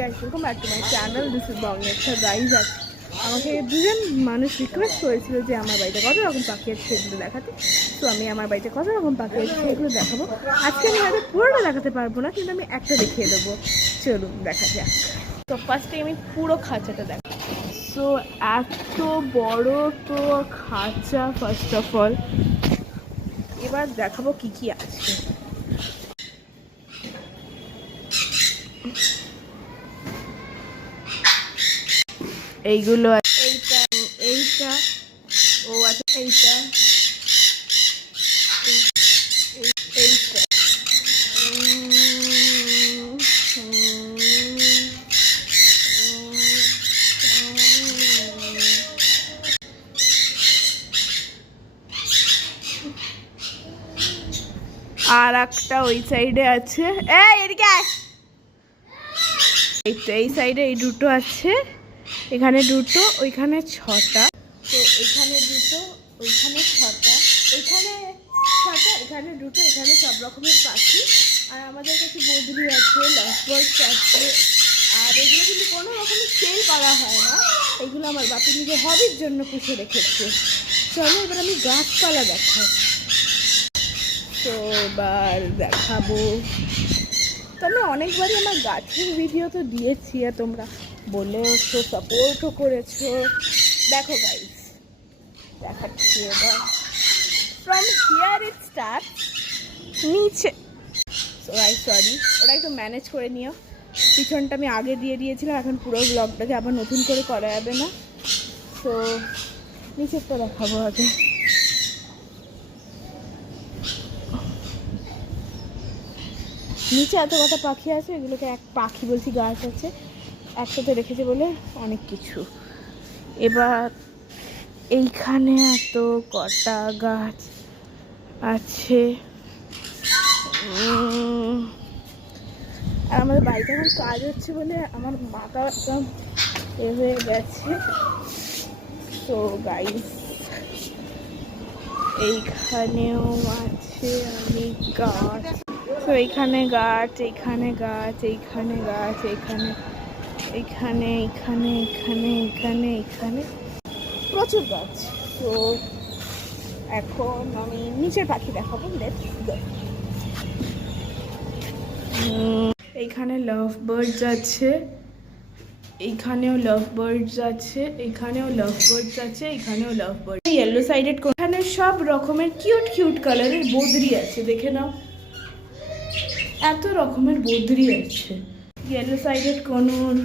Welcome back to my channel, this is Bangeshwar guys. আছে আমাকে দুজন মানুষ রিকোয়েস্ট করেছিল যে আমার বাড়িতে কত রকম পাখি আছে সেগুলো দেখাতে। তো আমি আমার বাড়িতে কত রকম পাখি আছে সেগুলো দেখাবো। আজকে আমি হয়তো পুরোটা দেখাতে পারবো না, কিন্তু আমি একটা দেখিয়ে দেবো। চলুন দেখা যাক। তো ফার্স্টে আমি পুরো খাঁচাটা দেখ। সো এত বড় তো খাঁচা ফার্স্ট অফ অল। এবার দেখাবো কি কি আছে। এইগুলো এইটা এইটা ও আচ্ছা এইটা এইটা আর একটা ওই সাইডে আছে। এদিকে এই সাইডে এই দুটো আছে, এখানে দুটো, ওইখানে ছটা। তো এখানে দুটো, ওইখানে ছটা, ওইখানে ছটা, এখানে দুটো, এখানে সব রকমের পাখি। আর আমাদের কাছে বদলি আছে, লাভবার্ডস আছে। আর এগুলো কিন্তু কোনো রকমের সেল করা হয় না, এগুলো আমার বাপি নিজের হবির জন্য পুষে রেখেছে। চলো এবার আমি গাছপালা দেখাই। তো এবার দেখাবো। তো আমি অনেকবারই আমার গাছের ভিডিও তো দিয়েছি, আর তোমরা বলেওছো, সাপোর্টও করেছো। দেখো গাইস, দেখাচ্ছি এবার। ফ্রম হিয়ার ইট স্টার্ট, নিচে। সরি, ওটা একটু ম্যানেজ করে নিও। পিছনটা আমি আগে দিয়ে দিয়েছিলাম, এখন পুরো ব্লগটাকে আবার নতুন করে করা যাবে না। তো নিচেরটা দেখাবো আগে। নিচে এত কটা পাখি আছে, এগুলোকে এক পাখি বলছি, গাছ আছে একসাথে রেখেছে বলে অনেক কিছু। এবার এইখানে এত কটা গাছ আছে। আর আমাদের বাড়িতে এখন কাজ হচ্ছে বলে আমার মাথা একদম এ হয়ে গেছে। তো গাইস এইখানেও আছে অনেক গাছ। তো এইখানে গাছ, এইখানে গাছ, এইখানে গাছ, এইখানে এইখানে এইখানে এইখানে এইখানে এইখানে প্রচুর গাছ। তো এখন আমি নিচের পাখি দেখাবো। এইখানে লাভ বার্ডস আছে, এইখানেও লাভ বার্ডস আছে, এইখানেও লাভ বার্ডস আছে, এইখানেও লাভ বার্ড। ইয়েলো সাইডেড এখানে সব রকমের কিউট কিউট কালারের বদরি আছে, দেখে নাও এত রকমের বদরি আছে। Yellow sided কোনুর,